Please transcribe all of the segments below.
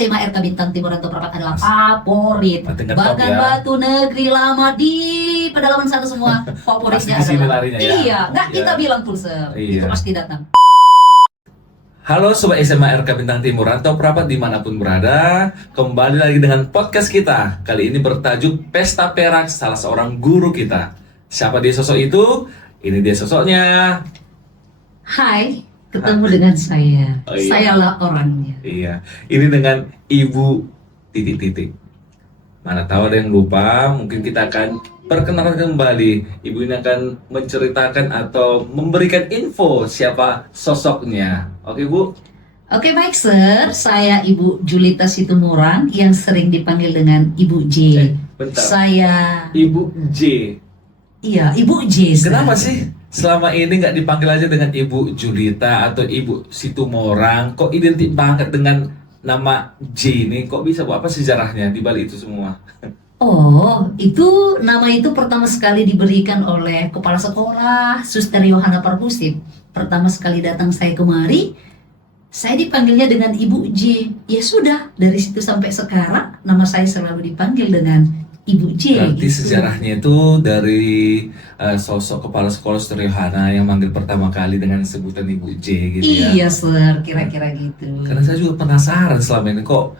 SMA RK Bintang Timur Rantau Prapat adalah favorit. Tingkat top Bahkan ya. Batu Negeri Lama di pedalaman sana semua favoritnya Pasti di sini adalah. larinya ya. Iya, nggak Iya. kita bilang Pulsel. Iya. Itu pasti datang. Halo Sobat SMA RK Bintang Timur Rantau Prapat dimanapun berada. Kembali lagi dengan podcast kita. Kali ini bertajuk Pesta Perak salah seorang guru kita. Siapa dia sosok itu? Ini dia sosoknya. Hai, ketemu dengan saya. Oh, iya. Sayalah orangnya. Iya, ini dengan Ibu titik-titik. Mana tahu ada yang lupa, mungkin kita akan perkenalkan kembali. Ibu ini akan menceritakan atau memberikan info siapa sosoknya. Oke Bu? Oke baik sir, saya Ibu Julita Situmorang yang sering dipanggil dengan Ibu J. Bentar. Saya, Ibu J. iya Ibu J. sir. Kenapa sih selama ini nggak dipanggil aja dengan Ibu Julita atau Ibu Situmorang? Kok identik banget dengan nama J ini? Kok bisa Bu? Apa sejarahnya di balik itu semua? Oh, itu nama itu pertama sekali diberikan oleh kepala sekolah Suster Yohana Parhusip. Pertama sekali datang saya kemari, saya dipanggilnya dengan Ibu J. Ya sudah, dari situ sampai sekarang nama saya selalu dipanggil dengan Ibu J. Berarti gitu. sejarahnya itu dari sosok kepala sekolah Suster Yohana yang manggil pertama kali dengan sebutan Ibu J gitu ya. Iya, sir, kira-kira gitu. Karena saya juga penasaran selama ini kok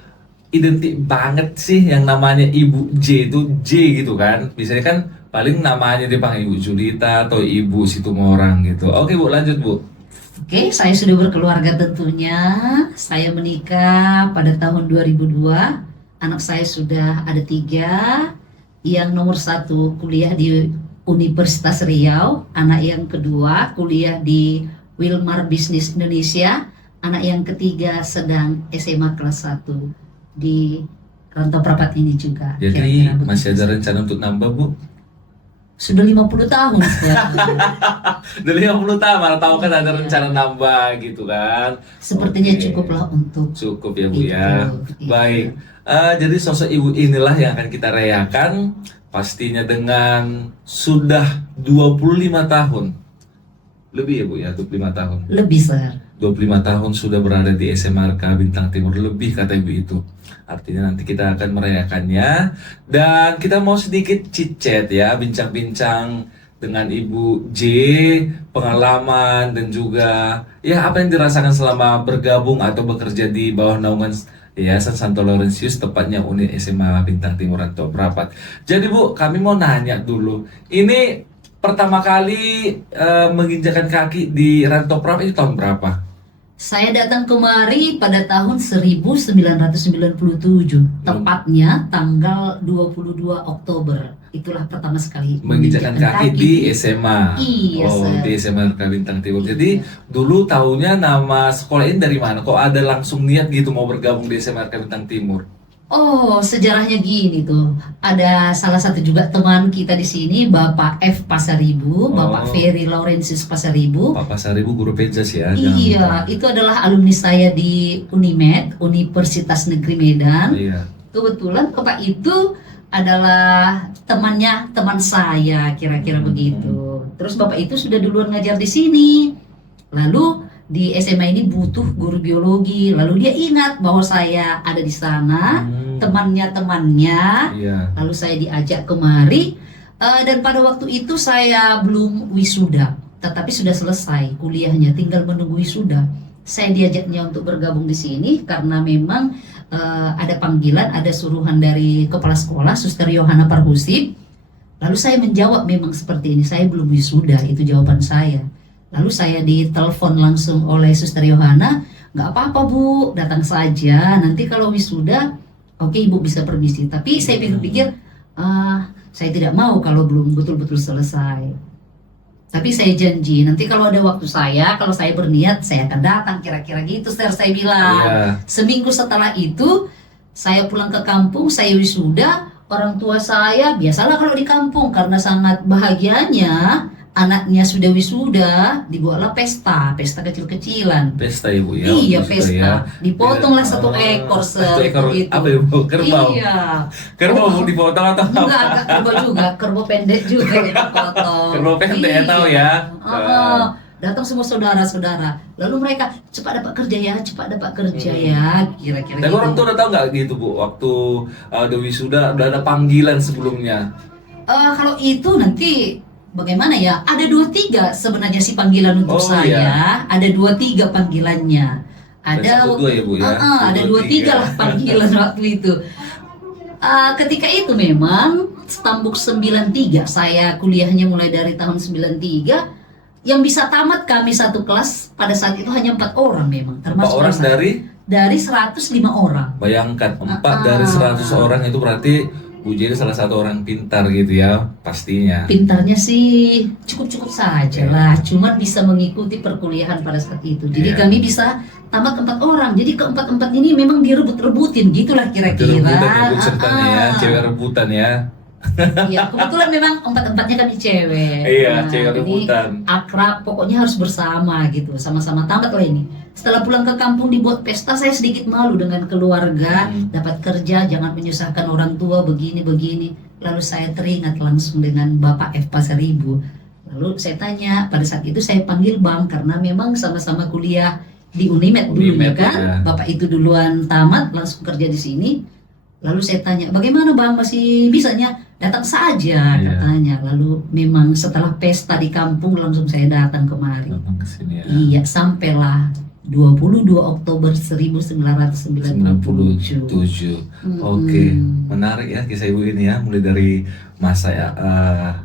identik banget sih yang namanya Ibu J itu J gitu kan. Biasanya kan paling namanya dipanggil Ibu Julita atau Ibu Situmorang gitu. Oke Bu, lanjut Bu. Oke, saya sudah berkeluarga tentunya. Saya menikah pada tahun 2002. Anak saya sudah ada 3. Yang nomor 1 kuliah di Universitas Riau. Anak yang kedua kuliah di Wilmar Business Indonesia. Anak yang ketiga sedang SMA kelas 1 di Rantau Prapat ini juga. Jadi Kira-kira begitu. masih ada rencana untuk nambah Bu? Sudah 50 tahun sekarang. Dari 50 tahun, mana tahu kan ada Iya. rencana nambah gitu kan. Sepertinya Oke. cukuplah untuk Cukup ya Bu itu. ya. Iya. Baik. Jadi sosok ibu inilah yang akan kita rayakan pastinya dengan sudah 25 tahun. Lebih ya Bu ya, 25 tahun. Lebih, sir. 25 tahun sudah berada di SMA RK Bintang Timur, lebih kata ibu itu. Artinya nanti kita akan merayakannya. Dan kita mau sedikit chit-chat ya, bincang-bincang dengan Ibu J, pengalaman dan juga ya apa yang dirasakan selama bergabung atau bekerja di bawah naungan Yayasan Santo Laurentius, tepatnya unit SMA Bintang Timur Rantau Prapat. Jadi Bu, kami mau nanya dulu, ini pertama kali menginjakan kaki di Rantau Prapat itu tahun berapa? Saya datang kemari pada tahun 1997, tepatnya tanggal 22 Oktober. Itulah pertama sekali Menginjakan kaki di SMA. Iya, Oh, Sir. di SMA RK Bintang Timur. Jadi dulu tahunya nama sekolah ini dari mana? Kok ada langsung niat gitu mau bergabung di SMA RK Bintang Timur? Oh, sejarahnya gini tuh. Ada salah satu juga teman kita di sini, Bapak F Pasaribu, Bapak Oh. Ferry Laurentius Pasaribu. Pak Pasaribu guru penjas ya? jangan Iya, lupa. itu adalah alumni saya di Unimed, Universitas Negeri Medan. Iya. Kebetulan Bapak itu adalah teman saya, kira-kira begitu. Terus Bapak itu sudah duluan ngajar di sini. Lalu di SMA ini butuh guru biologi. Lalu dia ingat bahwa saya ada di sana, temannya. Iya. Lalu saya diajak kemari. Dan pada waktu itu saya belum wisuda, tetapi sudah selesai kuliahnya, tinggal menunggu wisuda. Saya diajaknya untuk bergabung di sini karena memang ada panggilan, ada suruhan dari kepala sekolah Suster Yohana Parhusip. Lalu saya menjawab memang seperti ini, saya belum wisuda, itu jawaban saya. Lalu saya ditelepon langsung oleh Suster Yohana, nggak apa-apa Bu, datang saja. Nanti kalau wisuda, oke Ibu bisa permisi. Tapi saya pikir-pikir, saya tidak mau kalau belum betul-betul selesai. Tapi saya janji, nanti kalau ada waktu kalau saya berniat, saya akan datang. Kira-kira gitu, Sir, saya bilang. Iya. Seminggu setelah itu, saya pulang ke kampung, saya wisuda. Orang tua saya, biasalah kalau di kampung, karena sangat bahagianya, anaknya sudah wisuda, dibuatlah pesta kecil-kecilan. Pesta Ibu ya? Iya, Wisuda pesta. ya. Dipotonglah Iya. satu ekor, Satu Sir, ekor gitu. apa Ibu? Kerbau? Iya. Kerbau Bu dipotong atau apa? Enggak kerbau juga, kerbau pendek juga yang dipotong. Kerbau pendek ya, Iya. tahu ya. Heeh. datang semua saudara-saudara. Lalu mereka cepat dapat kerja ya, cepat dapat kerja ya, kira-kira Tapi gitu. orang tua udah tahu nggak gitu Bu, waktu udah wisuda udah ada panggilan sebelumnya? Kalau itu nanti bagaimana ya? Ada 2-3 sebenarnya sih panggilan untuk Oh, saya. iya. Ada 2-3 panggilannya. Ada 1-2 ya Bu ya? ada 2-3 lah panggilan waktu itu. Ketika itu memang Stambuk 93, saya kuliahnya mulai dari tahun 93. Yang bisa tamat kami satu kelas pada saat itu hanya 4 orang memang, 4 termasuk orang saya. dari, Dari 105 orang. bayangkan 4 dari 100 orang itu berarti Bu Jenny salah satu orang pintar gitu ya, pastinya. Pintarnya sih cukup-cukup saja lah, cuma bisa mengikuti perkuliahan pada saat itu. Jadi Iya. kami bisa tamat 4 orang. Jadi keempat-empat ini memang direbut-rebutin gitulah Itu kira-kira. rebutan ya Bu ceritanya ya, cewek rebutan ya. Ya, kebetulan memang empat-empatnya kami cewek. Iya, Nah, cewek jadi rebutan. akrab, pokoknya harus bersama gitu, sama-sama tamat lah ini. Setelah pulang ke kampung dibuat pesta, saya sedikit malu dengan keluarga, dapat kerja, jangan menyusahkan orang tua begini-begini. Lalu saya teringat langsung dengan Bapak F. Pasaribu. Lalu saya tanya, pada saat itu saya panggil Bang karena memang sama-sama kuliah di Unimed dulu ya Unimed, kan. ya. Bapak itu duluan tamat, langsung kerja di sini. Lalu saya tanya, bagaimana Bang, masih bisanya? Datang saja Iya. katanya. Lalu memang setelah pesta di kampung langsung saya datang kemari. Datang ke sini ya. Iya, sampailah 22 Oktober 1997. 97. Oke, menarik ya kisah Ibu ini ya, mulai dari masa ya,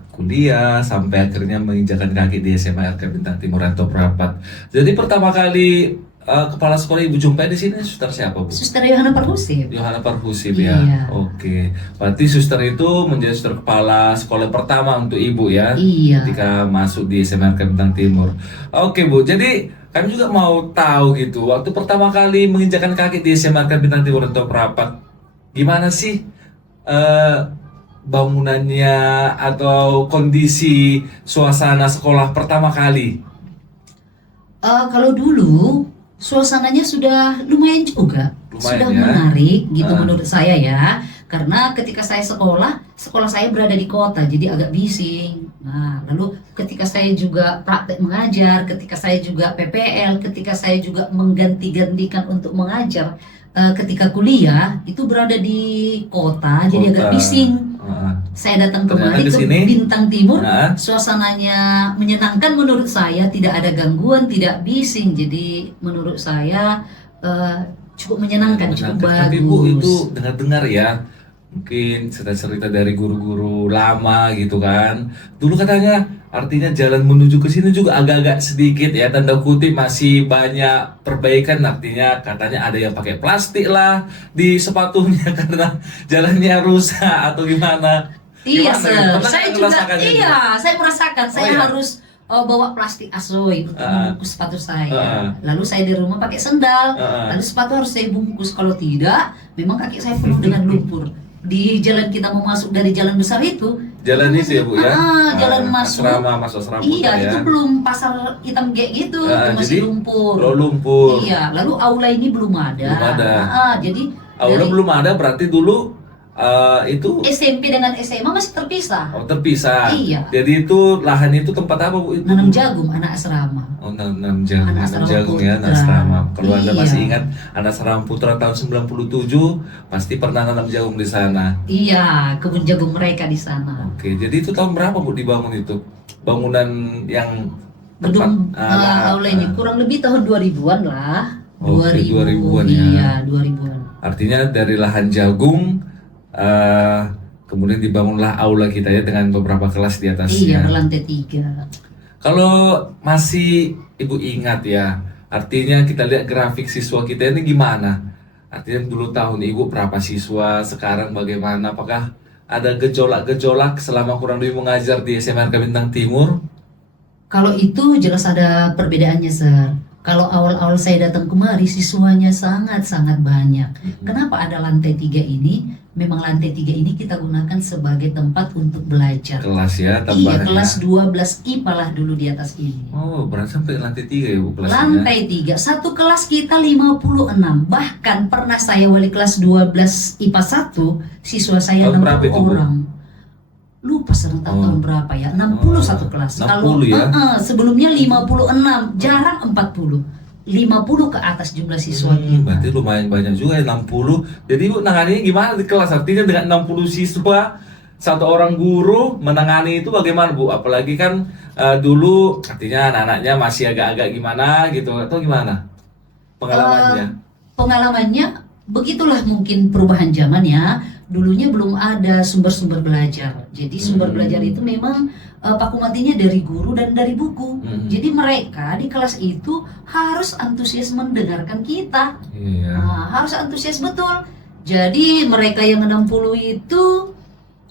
kuliah sampai akhirnya menginjakan kaki di SMA RK Bintang Timur Rantau Prapat. Jadi pertama kali kepala sekolah Ibu jumpai di sini suster siapa Bu? Suster Yohana Parhusip. Yohana Parhusip Iya. ya. Oke. Berarti suster itu menjadi suster kepala sekolah pertama untuk Ibu ya. Iya. Ketika masuk di SMA RK Bintang Timur. Oke Bu, jadi kami juga mau tahu gitu, waktu pertama kali menginjakan kaki di SMA RK Bintang Timur Rantau Prapat, gimana sih bangunannya atau kondisi suasana sekolah pertama kali? Kalau dulu suasananya sudah lumayan juga, Lumayan sudah ya. menarik gitu Ah. menurut saya ya. Karena ketika saya sekolah saya berada di kota, jadi agak bising. Nah, lalu ketika saya juga praktek mengajar, ketika saya juga PPL, ketika saya juga mengganti-gantikan untuk mengajar, ketika kuliah itu berada di kota, jadi agak Kota. bising. Ah. Saya datang Ternyata kemari di ke sini, Bintang Timur, Nah, suasananya menyenangkan menurut saya, tidak ada gangguan, tidak bising. Jadi menurut saya cukup menyenangkan, cukup bagus. Tapi Bu, itu dengar-dengar ya, mungkin cerita-cerita dari guru-guru lama gitu kan. Dulu katanya artinya jalan menuju ke sini juga agak-agak sedikit ya, tanda kutip masih banyak perbaikan, artinya katanya ada yang pakai plastik lah di sepatunya karena jalannya rusak atau gimana. Iya, Gimana? Sir. Pernah Saya nggak juga, merasakannya iya, juga? saya merasakan. Saya iya? harus bawa plastik asoy untuk membungkus sepatu saya. Ah. Lalu saya di rumah pakai sendal. Ah. Lalu sepatu harus saya bungkus. Kalau tidak, memang kaki saya penuh dengan lumpur. Di jalan kita mau masuk dari jalan besar itu, Jalan itu ya Bu ya? jalan masuk. Masuk asrama Iya, ya. itu belum pasar hitam kayak gitu, Ah, itu masih jadi lumpur. Lo lumpur. Iya, lalu aula ini belum ada. Belum ada. Jadi Aula dari belum ada, berarti dulu itu SMP dengan SMA masih terpisah. terpisah. Iya. Jadi itu lahan itu tempat apa Bu? Itu? Nanam jagung anak asrama. Oh, nanam jagung, Anak nanam asrama jagung ya, anak putra. asrama. Kalau Anda Iya. masih ingat anak asrama putra tahun 97, pasti pernah nanam jagung di sana. Iya, kebun jagung mereka di sana. Oke, jadi itu tahun berapa Bu dibangun itu? Bangunan yang tempat Gedung aula ini kurang lebih tahun 2000-an lah. Oke, 2000-an ya. Iya, 2000-an. artinya dari lahan jagung kemudian dibangunlah aula kita ya dengan beberapa kelas di Iya, atasnya. berlantai 3. Kalau masih Ibu ingat ya, artinya kita lihat grafik siswa kita ini gimana? Artinya dulu tahun Ibu berapa siswa, sekarang bagaimana? Apakah ada gejolak-gejolak selama kurang lebih mengajar di SMA RK Bintang Timur? Kalau itu jelas ada perbedaannya, Sir. Kalau awal-awal saya datang kemari, siswanya sangat-sangat banyak. Kenapa ada lantai 3 ini? Memang lantai 3 ini kita gunakan sebagai tempat untuk belajar. Kelas ya, Iya, tambahannya. kelas 12 IPA lah dulu di atas ini. Oh, berarti sampai lantai 3 ya Bu kelasnya? Lantai 3, satu kelas kita 56. Bahkan pernah saya wali kelas 12 IPA 1, siswa saya Tahun berapa 60 itu, Bu? orang. lupa serentak Oh. tahun berapa ya, 60 satu kelas. 60 ya? Sebelumnya 56, jarang 40. 50 ke atas jumlah siswa kita. Berarti lumayan banyak juga ya, 60. Jadi Ibu nanganinya gimana di kelas? Artinya dengan 60 siswa, satu orang guru menangani itu bagaimana Bu? Apalagi kan dulu artinya anak-anaknya masih agak-agak gimana gitu, atau gimana pengalamannya? Pengalamannya begitulah mungkin perubahan zaman ya. Dulunya belum ada sumber-sumber belajar. Jadi sumber belajar itu memang paku matinya dari guru dan dari buku. Jadi mereka di kelas itu harus antusias mendengarkan kita. Iya. Nah, harus antusias betul. Jadi mereka yang 60 itu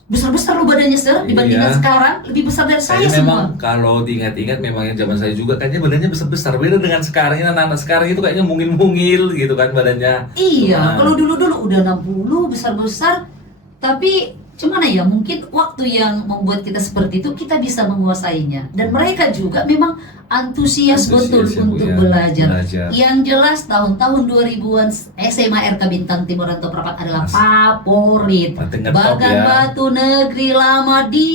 besar-besar loh badannya dibandingkan Iya. sekarang, lebih besar dari saya Kayaknya memang semua. kalau diingat-ingat memang yang zaman saya juga kayaknya badannya besar-besar. Beda dengan sekarang ini, anak-anak sekarang itu kayaknya mungil-mungil gitu kan badannya. Iya, Nah. kalau dulu-dulu udah 60 besar-besar, tapi cuman ya mungkin waktu yang membuat kita seperti itu kita bisa menguasainya. Dan mereka juga memang antusias betul Antusias ya, Bu, untuk ya. belajar. Belajar. Yang jelas tahun-tahun 2000-an SMA RK Bintang Timur Rantau Prapat adalah Mas. favorit. Paling ngetop Bahkan ya. Batu Negeri Lama di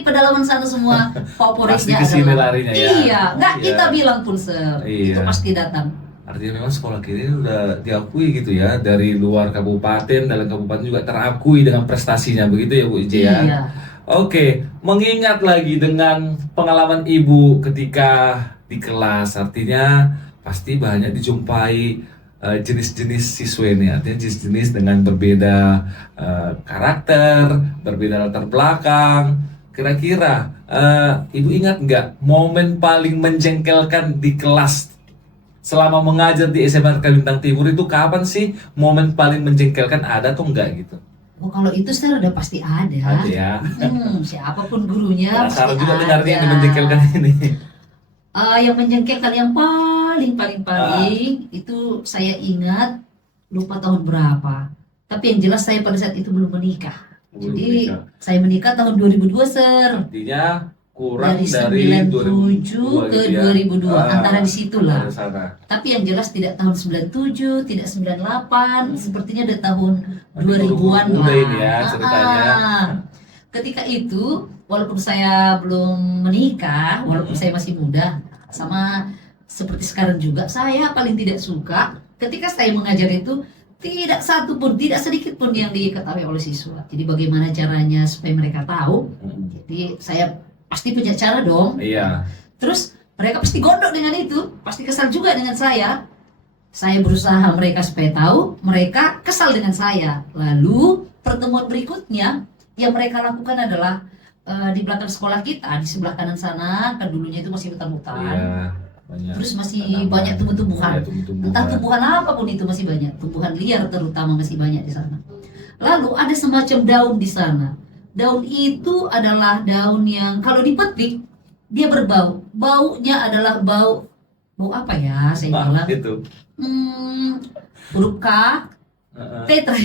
pedalaman sana semua favoritnya Pasti kesini adalah. larinya ya. Iya, nggak Iya. kita bilang pun Sir, itu Iya. pasti datang. Artinya memang sekolah kita ini udah diakui gitu ya, dari luar kabupaten, dalam kabupaten juga terakui dengan prestasinya, begitu ya Bu Ije ya? Iya. Oke, mengingat lagi dengan pengalaman Ibu ketika di kelas, artinya pasti banyak dijumpai jenis-jenis siswa ini, artinya jenis-jenis dengan berbeda karakter, berbeda latar belakang. Kira-kira Ibu ingat nggak momen paling menjengkelkan di kelas selama mengajar di SMA Bintang Timur itu kapan sih momen paling menjengkelkan, ada atau enggak gitu? Oh, kalau itu Sir udah pasti ada. Ada ya. Siapapun gurunya Penasaran pasti juga dengarnya yang ada. menjengkelkan ini. Yang menjengkelkan yang paling itu saya ingat, lupa tahun berapa. Tapi yang jelas saya pada saat itu belum menikah. Belum Jadi menikah. saya menikah tahun 2002 Sir. Artinya kurang Dari dari 97 ke 2002, antara di situlah. Dari sana. Tapi yang jelas tidak tahun 97, tidak 98, sepertinya ada tahun 2000-an Muda lah. ini ya ceritanya. Ketika itu, walaupun saya belum menikah, walaupun saya masih muda, sama seperti sekarang juga, saya paling tidak suka ketika saya mengajar itu tidak satu pun, tidak sedikit pun yang diketahui oleh siswa. Jadi bagaimana caranya supaya mereka tahu? Jadi saya pasti punya cara dong. Iya. Terus mereka pasti gondok dengan itu, pasti kesal juga dengan saya. Saya berusaha mereka supaya tahu, mereka kesal dengan saya. Lalu pertemuan berikutnya yang mereka lakukan adalah di belakang sekolah kita, di sebelah kanan sana, kan dulunya itu masih hutan-hutan. Iya. Banyak. Terus masih tanaman. banyak tumbuh-tumbuhan. Iya, tumbuh-tumbuhan. Entah tumbuhan apapun itu masih banyak, tumbuhan liar terutama masih banyak di sana. Lalu ada semacam daun di sana. Daun itu adalah daun yang kalau dipetik dia berbau. Baunya adalah bau apa ya? Saya bilang Itu. huruf K, tetra.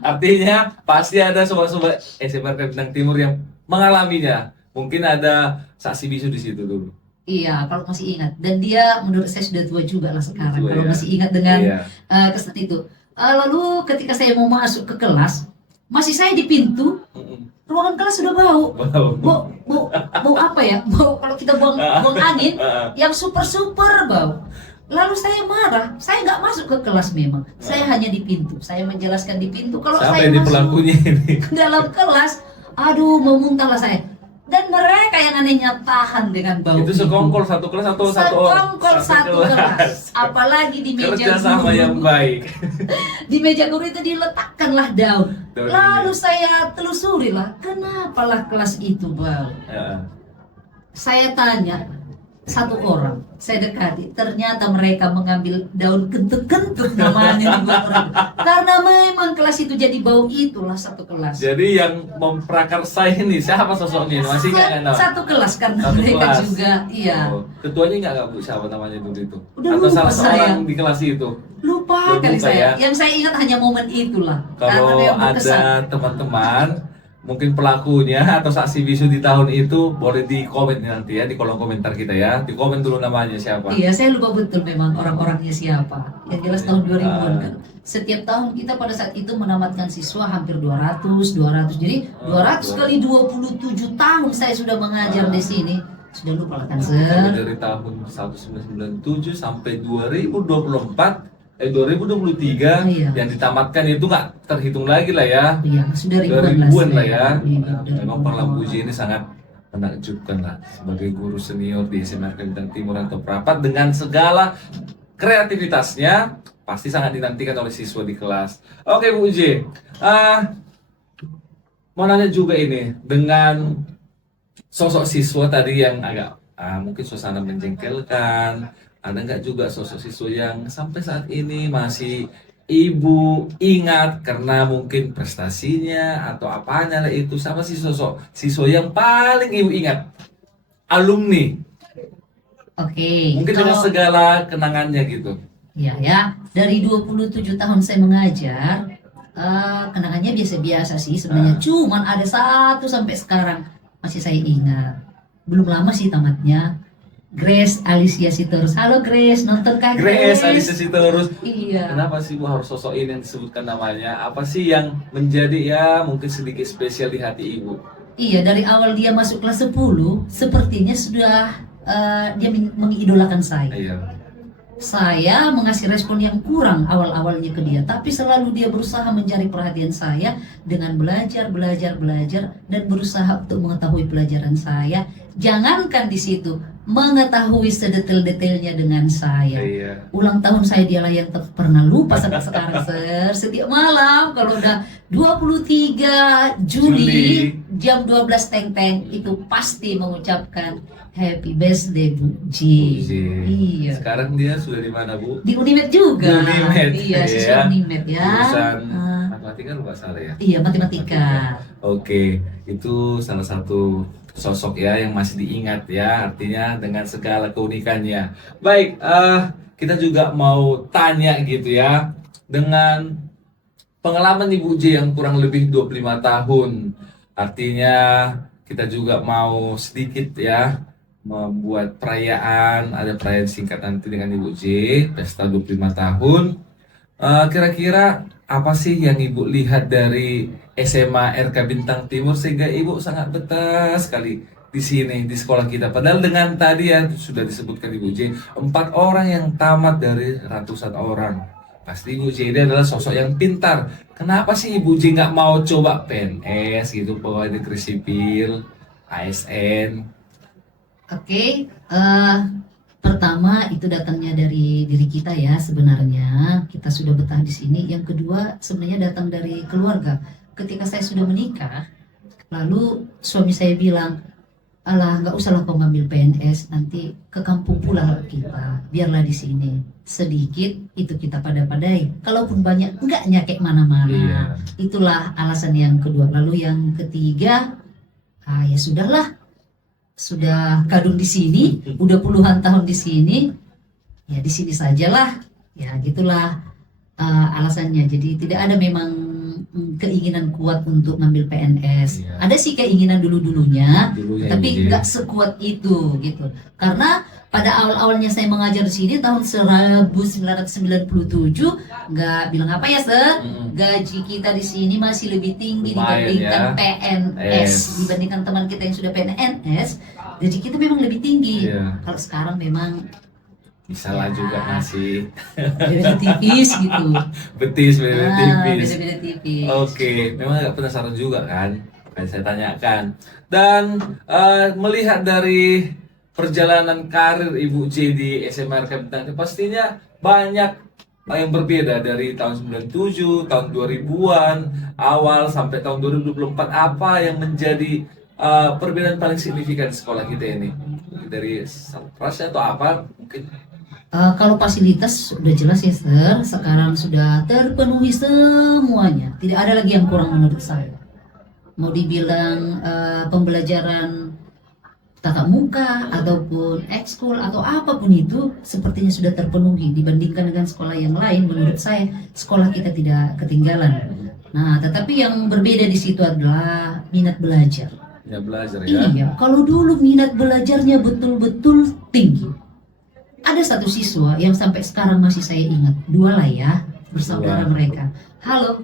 Artinya pasti ada sobat-sobat SMA Bintang Timur yang mengalaminya. Mungkin ada saksi bisu di situ dulu. Iya, kalau masih ingat. Dan dia menurut saya sudah tua juga lah sekarang. Tua, Kalau ya. masih ingat dengan Iya. kesan itu. Lalu ketika saya mau masuk ke kelas, masih saya di pintu, ruangan kelas sudah bau. Bau apa ya? Bau kalau kita buang angin yang super bau. Lalu saya marah, saya nggak masuk ke kelas memang. Saya hanya di pintu. Saya menjelaskan di pintu. Kalau Siapa saya ini masuk pelakunya ini? ke dalam kelas, aduh mau muntah lah saya. Dan mereka yang anehnya tahan dengan bau Itu sekongkol satu kelas atau satu orang? sekongkol satu kelas. Apalagi di meja Kerja sama guru. yang baik. Di meja guru itu diletakkanlah daun. Daun Lalu ini. saya telusuri lah, kenapalah kelas itu bau. Ya. Saya tanya satu orang, saya dekati, ternyata mereka mengambil daun kentut-kentut namanya dibuat orang itu. Karena memang kelas itu jadi bau, itulah satu kelas. Jadi yang memprakarsa ini siapa sosoknya? Masih nggak nama? Satu kelas karena Satu mereka kelas. juga, iya. Oh, ketuanya nggak Bu siapa namanya dulu itu? Udah Atau lupa salah seorang saya. di kelas itu? Lupa Udah kali lupa saya. ya? Yang saya ingat hanya momen itulah. Kalau Karena yang berkesan. ada teman-teman mungkin pelakunya atau saksi bisu di tahun itu boleh di komen nanti ya di kolom komentar kita ya. Di komen dulu namanya siapa. Iya, saya lupa betul memang orang-orangnya siapa. Yang jelas tahun 2000-an kan. Setiap tahun kita pada saat itu menamatkan siswa hampir 200. Jadi 200 kali 27 tahun saya sudah mengajar di sini. Sudah lupa lah kan, Sir? Dari tahun 1997 sampai 2023 Iya. yang ditamatkan itu nggak terhitung lagi lah ya. Iya, sudah Ribuan lah ya. Iya, Memang Pak Lampuji ini sangat menakjubkan lah sebagai guru senior di SMA Kalimantan Timur atau Prapat dengan segala kreativitasnya pasti sangat dinantikan oleh siswa di kelas. Oke Bu Uji, mau nanya juga ini dengan sosok siswa tadi yang agak mungkin suasana menjengkelkan, ada nggak juga sosok siswa yang sampai saat ini masih Ibu ingat karena mungkin prestasinya atau apanya lah itu, sama sih sosok siswa yang paling Ibu ingat? Alumni. Oke. Mungkin dengan segala kenangannya gitu. Iya ya, dari 27 tahun saya mengajar, kenangannya biasa-biasa sih sebenarnya. Cuman ada satu sampai sekarang masih saya ingat. Belum lama sih tamatnya. Grace Alicia Sitorus. Halo Grace, nonton kan Grace Alicia Sitorus. Iya. Kenapa sih Bu harus sosok ini yang disebutkan namanya? Apa sih yang menjadi ya mungkin sedikit spesial di hati Ibu? Iya, dari awal dia masuk kelas 10, sepertinya sudah dia mengidolakan saya. Iya. Saya mengasih respon yang kurang awal-awalnya ke dia, tapi selalu dia berusaha mencari perhatian saya dengan belajar, dan berusaha untuk mengetahui pelajaran saya. Jangankan di situ, mengetahui sedetail-detailnya dengan saya. Iya. Ulang tahun saya dialah yang pernah lupa sampai sekarang, Sir. Setiap malam kalau udah 23 Juli jam 12 teng-teng itu pasti mengucapkan Happy Birthday Bu Ji. Iya. Sekarang dia sudah di mana Bu? Di Unimed juga. Di Unimed, Iya, siswa ya. Unimed ya. Jurusan matematika kalau nggak salah ya? Iya, matematika. Oke, itu salah satu sosok ya yang masih diingat ya, artinya dengan segala keunikannya. Baik, kita juga mau tanya gitu ya, dengan pengalaman Ibu J yang kurang lebih 25 tahun, artinya kita juga mau sedikit ya membuat perayaan, ada perayaan singkat nanti dengan Ibu J, pesta 25 tahun. Kira-kira apa sih yang Ibu lihat dari SMA RK Bintang Timur sehingga Ibu sangat betah sekali di sini di sekolah kita? Padahal dengan tadi ya sudah disebutkan Ibu J, 4 orang yang tamat dari ratusan orang. Pasti Ibu J ini adalah sosok yang pintar. Kenapa sih Ibu J nggak mau coba PNS gitu, pegawai negeri sipil, ASN? Oke, pertama itu datangnya dari diri kita ya, sebenarnya kita sudah betah di sini. Yang kedua sebenarnya datang dari keluarga. Ketika saya sudah menikah, lalu suami saya bilang, alah nggak usahlah kau ngambil PNS, nanti ke kampung pulang kita, biarlah di sini. Sedikit itu kita pada-padai, kalaupun banyak nggak nyakek mana-mana. Iya. Itulah alasan yang kedua. Lalu yang ketiga, ya sudahlah, sudah kadung di sini, udah puluhan tahun di sini, ya di sini sajalah, ya gitulah alasannya. Jadi tidak ada memang keinginan kuat untuk ngambil PNS. Iya. Ada sih keinginan dulunya, Dulunya tapi Ibu J. nggak sekuat itu gitu. Karena pada awal-awalnya saya mengajar di sini tahun 1997, nggak bilang apa ya, Sir? Gaji kita di sini masih lebih tinggi Lumayan dibandingkan ya. PNS, dibandingkan teman kita yang sudah PNS. Gaji kita memang lebih tinggi. Iya. Kalau sekarang memang Bisa lah juga masih beda-beda tipis gitu. betis, beda tipis. Beda-beda tipis. Oke, memang agak penasaran juga kan, akan saya tanyakan. Dan melihat dari perjalanan karir Ibu J di SMA RK Bintang, pastinya banyak yang berbeda dari tahun 97, tahun 2000-an, awal sampai tahun 2024. Apa yang menjadi perbedaan paling signifikan sekolah kita ini? Dari rasa atau apa mungkin? Kalau fasilitas sudah jelas ya, Sir. Sekarang sudah terpenuhi semuanya. Tidak ada lagi yang kurang menurut saya. Mau dibilang pembelajaran tatap muka ataupun ekskul atau apapun itu, sepertinya sudah terpenuhi dibandingkan dengan sekolah yang lain. Menurut saya sekolah kita tidak ketinggalan. Nah, tetapi yang berbeda di situ adalah minat belajar. Ya belajar ya. Iya, kalau dulu minat belajarnya betul-betul tinggi. Ada satu siswa yang sampai sekarang masih saya ingat, dua lah ya, bersaudara Dua. mereka. Halo,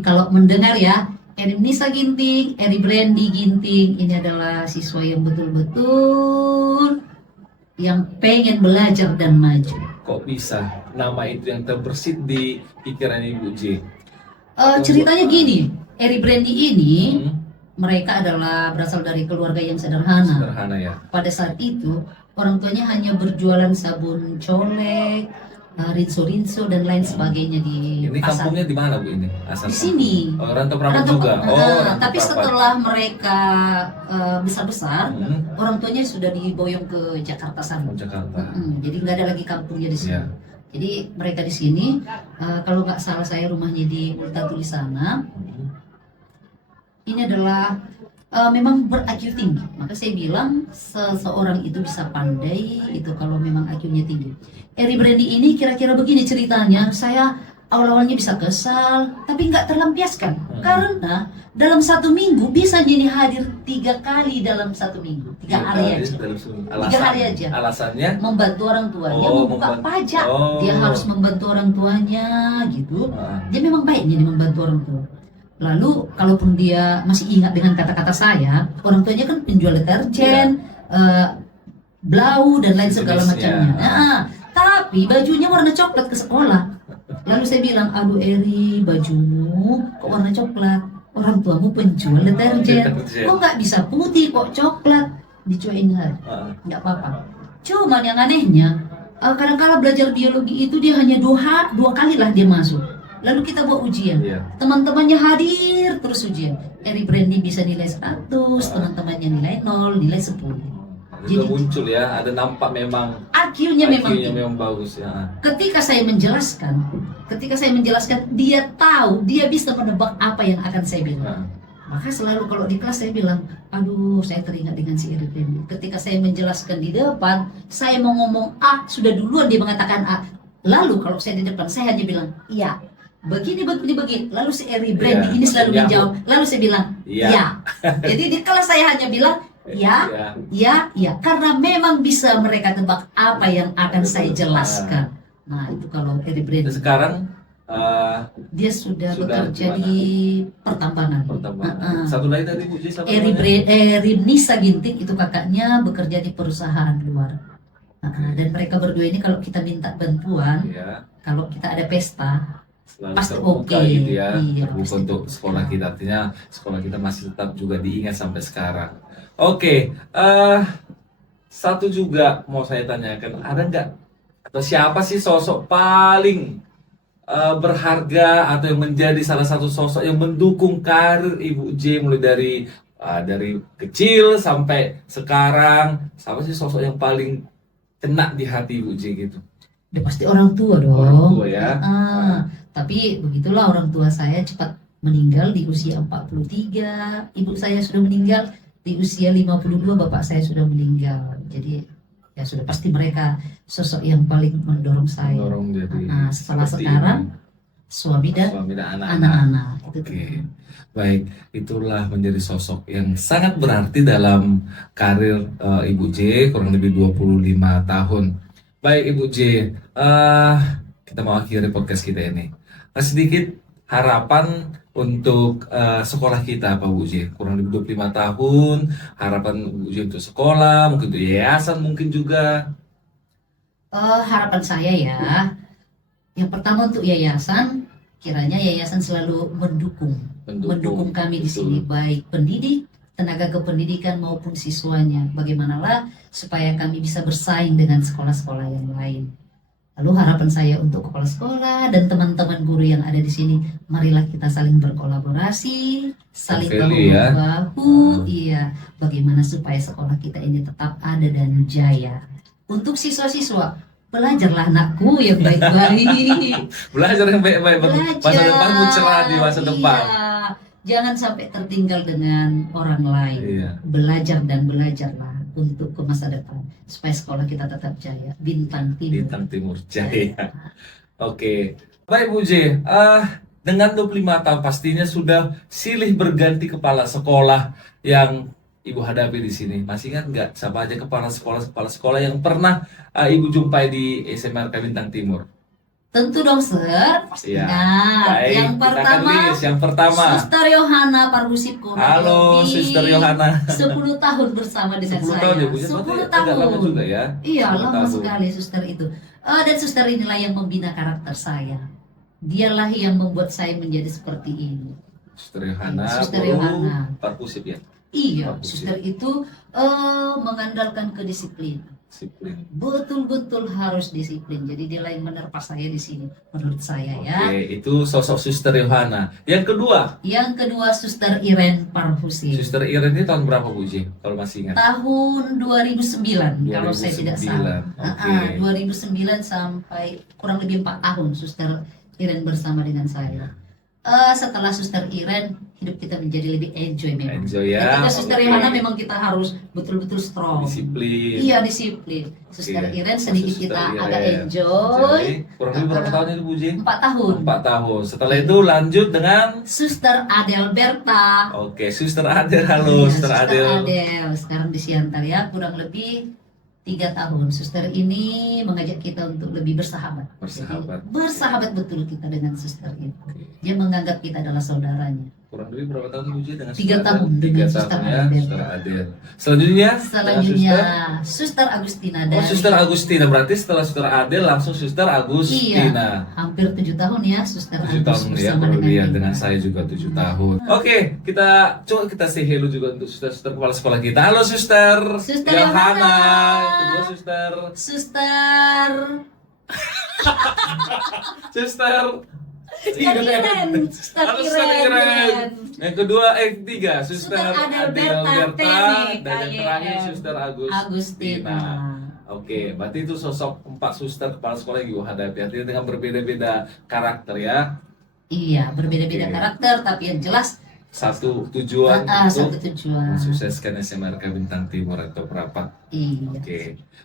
kalau mendengar ya, Eri Nisa Ginting, Eri Brandy Ginting, ini adalah siswa yang betul-betul yang pengen belajar dan maju. Kok bisa nama itu yang terbersit di pikiran Ibu J? Ceritanya gini, Eri Brandy ini Hmm, mereka adalah berasal dari keluarga yang sederhana. sederhana ya. Pada saat itu orang tuanya hanya berjualan sabun colek, rinso-rinso dan lain sebagainya di Ini pasar. kampungnya di mana Bu ini? Asal Di sini. Oh, Rantau Prapat Rantau- juga. Oh, Rantau tapi Prapat. setelah mereka besar-besar, Hmm, orang tuanya sudah diboyong ke Jakarta sana. oh, Jakarta. Jadi nggak ada lagi kampungnya di sini. Iya. Jadi mereka di sini, kalau nggak salah saya rumahnya di Multatuli sana. Hmm, Ini adalah memang ber-IQ tinggi. Maka saya bilang seseorang itu bisa pandai itu kalau memang IQ-nya tinggi. Eri Brandy ini kira-kira begini ceritanya. Saya awal-awalnya bisa kesal, tapi nggak terlampiaskan. Karena dalam satu minggu bisa jadi hadir 3 kali dalam satu minggu, 3 hari aja. dalam seminggu. 3 hari aja. Alasannya? Membantu orang tuanya Oh, membuka membantu. pajak. Oh. Dia harus membantu orang tuanya gitu. Ah, Dia memang baik jadi membantu orang tua. Lalu kalaupun dia masih ingat dengan kata-kata saya, orang tuanya kan penjual deterjen, blau dan lain segala Sejenisnya. macamnya. Nah, tapi bajunya warna coklat ke sekolah. Lalu saya bilang, aduh Eri, bajumu kok warna coklat? Orang tuamu penjual deterjen. Deterjen. Kok nggak bisa putih kok coklat? Dicuekin lah, ah. nggak apa-apa. Cuman yang anehnya, kadang-kala belajar biologi itu dia hanya dua kali lah dia masuk. Lalu kita buat ujian. Iya. Teman-temannya hadir terus ujian. Eri Brandy bisa nilai 100, teman-temannya nilai 0, nilai 10. Jadi Jadi- muncul ya, ada nampak memang IQ-nya memang IQ-nya tinggi. memang bagus ya. Ketika saya menjelaskan, dia tahu, dia bisa menebak apa yang akan saya bilang. Nah, Maka selalu kalau di kelas saya bilang, aduh saya teringat dengan si Eri Brandy. Ketika saya menjelaskan di depan, saya mau ngomong A, sudah duluan dia mengatakan A. Lalu kalau saya di depan, saya hanya bilang, iya. Begini. Lalu si Eri Brandy Iya, ini selalu maksudnya menjawab. Lalu saya bilang, Iya. iya. Jadi di kelas saya hanya bilang, ya. ya. Karena memang bisa mereka tebak apa yang akan saya jelaskan. Nah itu kalau Eri Dan Brandy. sekarang Dia sudah Sudah bekerja di mana? di pertambangan. pertambangan. Satu lagi tadi Bu Ji, siapa namanya? Eri Nisa Ginting itu kakaknya bekerja di perusahaan luar. Dan mereka berdua ini kalau kita minta bantuan, Iya, kalau kita ada pesta, selalu pasti terbuka oke. gitu ya, Iya, terbuka pasti untuk oke. sekolah kita. Artinya sekolah kita masih tetap juga diingat sampai sekarang. Oke, satu juga mau saya tanyakan, ada nggak atau siapa sih sosok paling berharga atau yang menjadi salah satu sosok yang mendukung karir Ibu J mulai dari kecil sampai sekarang? Siapa sih sosok yang paling kena di hati Ibu J gitu? Udah pasti orang tua dong. Orang tua ya. Tapi begitulah orang tua saya cepat meninggal di usia 43. Ibu saya sudah meninggal di usia 52, bapak saya sudah meninggal. Jadi ya sudah pasti mereka sosok yang paling mendorong saya. Dorong jadi Setelah seperti sekarang ini. suami dan Suami dan anak-anak. anak-anak. Oke, baik. Itulah menjadi sosok yang sangat berarti dalam karir Ibu J, kurang lebih 25 tahun. Baik Ibu J, kita mau akhiri podcast kita ini. Sedikit harapan untuk sekolah kita Pak Bu J, kurang lebih 25 tahun, harapan Bu J untuk sekolah, mungkin untuk yayasan mungkin juga. Harapan saya ya, yang pertama untuk yayasan, kiranya yayasan selalu mendukung kami di sini, baik pendidik, tenaga kependidikan maupun siswanya. Bagaimanalah supaya kami bisa bersaing dengan sekolah-sekolah yang lain. Lalu harapan saya untuk kepala sekolah dan teman-teman guru yang ada di sini, marilah kita saling berkolaborasi, saling Value ya. bahu-bahu, iya, bagaimana supaya sekolah kita ini tetap ada dan jaya. Untuk siswa-siswa, belajarlah anakku yang baik-baik. Belajar yang baik-baik, masa depanmu cerah di masa Iya. depan. Jangan sampai tertinggal dengan orang lain. Iya. Belajar dan belajarlah untuk ke masa depan supaya sekolah kita tetap jaya. Bintang Timur. Bintang Timur Jaya. Oke, baik Bu J. dengan 25 tahun pastinya sudah silih berganti kepala sekolah yang Ibu hadapi di sini. Masih ingat nggak siapa aja kepala sekolah yang pernah Ibu jumpai di SMRK Bintang Timur? Tentu dong, Sir. Iya. Nah, Baik, yang kita akan pertama, list. Yang pertama. Suster Yohana Parhusit kurang Halo, lebih Suster Yohana. 10 tahun bersama dengan 10 saya. tahun ya, Bu? 10 Agak lama tahun. juga ya. Iya, 10 lama tahun. sekali suster itu. Dan suster inilah yang membina karakter saya. Dialah yang membuat saya menjadi seperti ini. Suster Yohana. Suster guru Yohana. Parkusip ya. Iya, Bagus, suster itu mengandalkan kedisiplinan. Disiplin. Betul-betul harus disiplin. Jadi dia yang menerpa saya di sini, menurut saya ya. Oke, itu sosok Suster Yohana. Yang kedua, Yang kedua, Suster Iren Parhusit. Suster Iren ini tahun berapa Bu Ji? Kalau masih ingat? Tahun 2009 kalau saya tidak 2009, salah. oke. 2009 sampai kurang lebih 4 tahun Suster Iren bersama dengan saya. Setelah Suster Iren, hidup kita menjadi lebih enjoy memang. Enjoy ya. Ketika Suster Oke. Yohana memang kita harus betul-betul strong. Disiplin. Iya, disiplin. Suster Oke. Iren sedikit Suster kita Iren. agak enjoy. Jadi, kurang lebih berapa tahun itu Bu Ji? 4 tahun. 4 tahun. Setelah itu lanjut dengan Suster Adelberta. Oke, Suster Adel. Halo, Iya, Suster Adel. Adel. Sekarang di Siantar ya, kurang lebih 3 tahun. Suster ini mengajak kita untuk lebih bersahabat. Bersahabat. Jadi, bersahabat betul kita dengan suster itu. Oke. Dia menganggap kita adalah saudaranya. Kurang lebih berapa tahun Bu Ji dengan 3 Suster tahun Adel? dengan 3 Suster tahun ya, Adel. Suster Adel. Selanjutnya, Selanjutnya dengan Suster Agustina Oh, dari Suster Agustina. Berarti setelah Suster Adel langsung Suster Agustina. hampir 7 tahun ya Suster 7 Agus tahun ya, bersama kurang lebih ya, kita. dengan saya juga 7 tahun. Oke, kita coba kita say hello juga untuk suster-suster kepala sekolah kita. Halo Suster. Suster Yohana. Yohana. Yang kedua Suster. Suster Suster. Iren. Suster Halo Suster Iren. Iren. Yang kedua, tiga Suster Suster Adelberta Adelberta. Tene, Dan yang terakhir KYM. Suster Agustina. Agustina. Oke, berarti itu sosok 4 suster kepala sekolah yang ibu hadapi. Artinya dengan berbeda-beda karakter ya. Iya, berbeda-beda Oke. karakter, tapi yang jelas Satu tujuan satu untuk tujuan. mensukseskan SMRK Bintang Timur atau Prapat. Iya. Oke.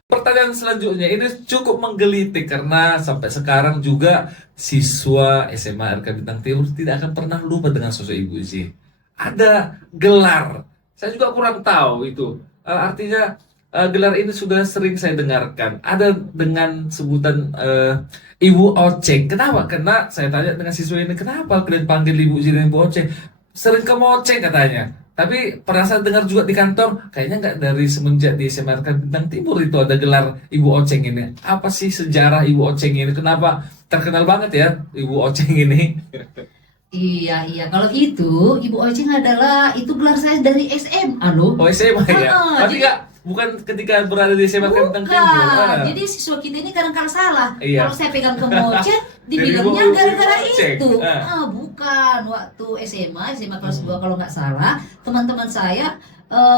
Pertanyaan selanjutnya ini cukup menggelitik karena sampai sekarang juga siswa SMA RK Bintang Timur tidak akan pernah lupa dengan sosok Ibu Z. Ada gelar. Saya juga kurang tahu itu. Artinya gelar ini sudah sering saya dengarkan. Ada dengan sebutan Ibu Oceng. Kenapa? Karena saya tanya dengan siswa ini, kenapa kalian panggil Ibu Z dan Ibu Oceng? Sering kemoceng katanya. Tapi pernah saya dengar juga di kantor, kayaknya nggak dari semenjak di SMRK Bintang Timur itu ada gelar Ibu Oceng ini. Apa sih sejarah Ibu Oceng ini? Kenapa terkenal banget ya Ibu Oceng ini? Iya. Kalau itu, Ibu Oceng adalah, itu gelar saya dari SMA loh. Oh SMA ya? Berarti jadi- nggak, bukan ketika berada di SMRK Bintang Timur. Bukan. Jadi siswa kita ini kadang-kadang salah. Iya. Kalau saya pegang kemoceng, Dari dibilangnya Ibu gara-gara Oceng. itu. Ah. Bukan. Waktu SMA kelas 2 kalau nggak salah, teman-teman saya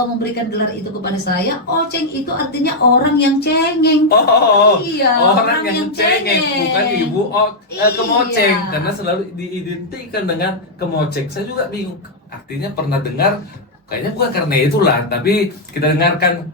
memberikan gelar itu kepada saya. Oceng itu artinya orang yang cengeng. Oh, Iya, orang yang cengeng, bukan Ibu kemoceng, Iya. karena selalu diidentikan dengan kemoceng. Saya juga bingung, artinya pernah dengar, kayaknya bukan karena itulah, tapi kita dengarkan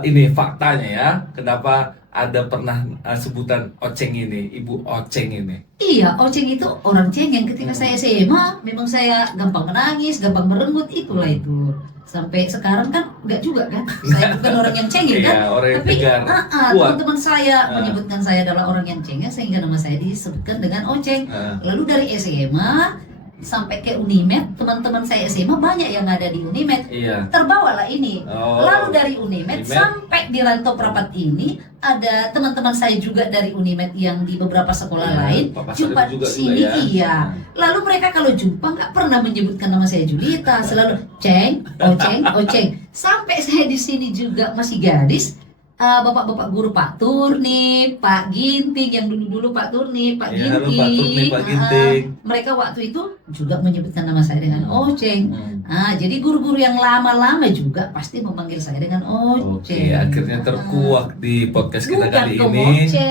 ini faktanya ya, kenapa ada pernah sebutan Oceng ini, Ibu Oceng ini. Iya, Oceng itu orang cengeng. Ketika saya SMA, memang saya gampang menangis, gampang merenggut, itulah itu. Sampai sekarang kan enggak juga kan. Saya bukan orang yang cengeng kan. Iya, orang yang Tapi tegar, kuat. teman-teman saya Ah. menyebutkan saya adalah orang yang cengeng sehingga nama saya disebutkan dengan Oceng. Ah. Lalu dari SMA sampai ke Unimed, teman-teman saya SMA banyak yang ada di Unimed. Iya. Terbawalah ini. Oh. Lalu dari Unimed Unimed. sampai di Rantau Prapat ini ada teman-teman saya juga dari Unimed yang di beberapa sekolah Iya, lain Bapak jumpa Salim juga di sini ya. iya. Lalu mereka kalau jumpa nggak pernah menyebutkan nama saya Julita, selalu Ceng, Oceng, Oceng. Sampai saya di sini juga masih gadis. Bapak-bapak guru Pak Turni, Pak Ginting yang dulu-dulu Pak Turni, Pak Iya, halo, Ginting. Pak Turni, Pak Ginting. Mereka waktu itu juga menyebutkan nama saya dengan Oceng. Hmm. Jadi guru-guru yang lama-lama juga pasti memanggil saya dengan Oke, Oceng. akhirnya terkuak di podcast kita Bukan kali ini. kemoceng.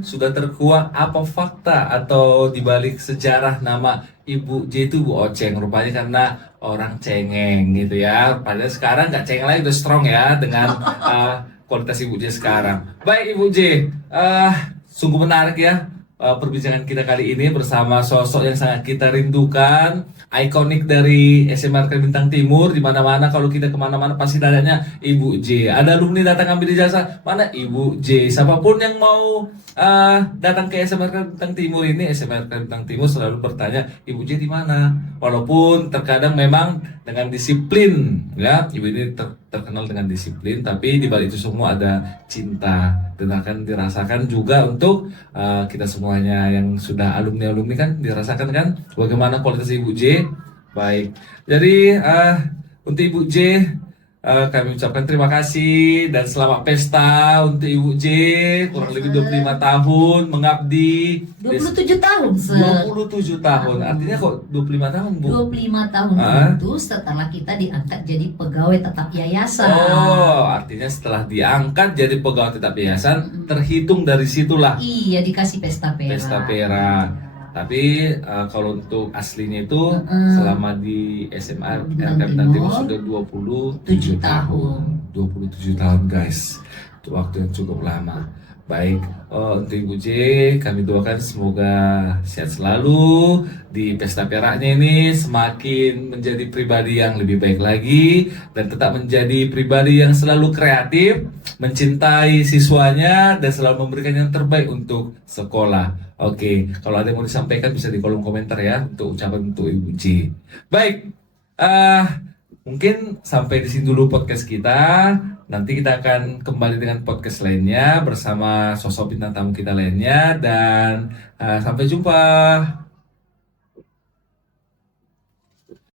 Sudah terkuak apa fakta atau dibalik sejarah nama Ibu J itu Bu Oceng, rupanya karena orang cengeng gitu ya. Padahal sekarang nggak cengeng lagi, udah strong ya dengan kualitas Ibu J sekarang. Baik Ibu J, sungguh menarik ya perbincangan kita kali ini bersama sosok yang sangat kita rindukan, ikonik dari SMRK Bintang Timur. Di mana-mana kalau kita kemana-mana pasti dadanya Ibu J. Ada alumni datang ambil ijazah, mana Ibu J. Siapapun yang mau datang ke SMRK Bintang Timur ini, SMRK Bintang Timur selalu bertanya Ibu J di mana. Walaupun terkadang memang dengan disiplin, ya, Ibu ini terkenal dengan disiplin, tapi di balik itu semua ada cinta dan akan dirasakan juga untuk kita semuanya yang sudah alumni kan dirasakan kan bagaimana kualitas Ibu J. Baik, jadi untuk Ibu J kami ucapkan terima kasih dan selamat pesta untuk Ibu J, kurang lebih 25 tahun mengabdi. 27 tahun 27 tahun, artinya kok 25 tahun Bu? 25 tahun itu setelah kita diangkat jadi pegawai tetap yayasan. Oh, artinya setelah diangkat jadi pegawai tetap yayasan, terhitung dari situlah Iya, dikasih pesta pera. pesta pera. Tapi kalau untuk aslinya itu selama di SMA Bintang Timur sudah 27 tahun. 27 tahun guys, itu waktu yang cukup lama. Baik, untuk Ibu J kami doakan semoga sehat selalu di pesta peraknya ini, semakin menjadi pribadi yang lebih baik lagi dan tetap menjadi pribadi yang selalu kreatif, mencintai siswanya dan selalu memberikan yang terbaik untuk sekolah. Oke, kalau ada yang mau disampaikan bisa di kolom komentar ya untuk ucapan untuk Ibu J. Baik, mungkin sampai di sini dulu podcast kita. Nanti kita akan kembali dengan podcast lainnya bersama sosok bintang tamu kita lainnya dan sampai jumpa.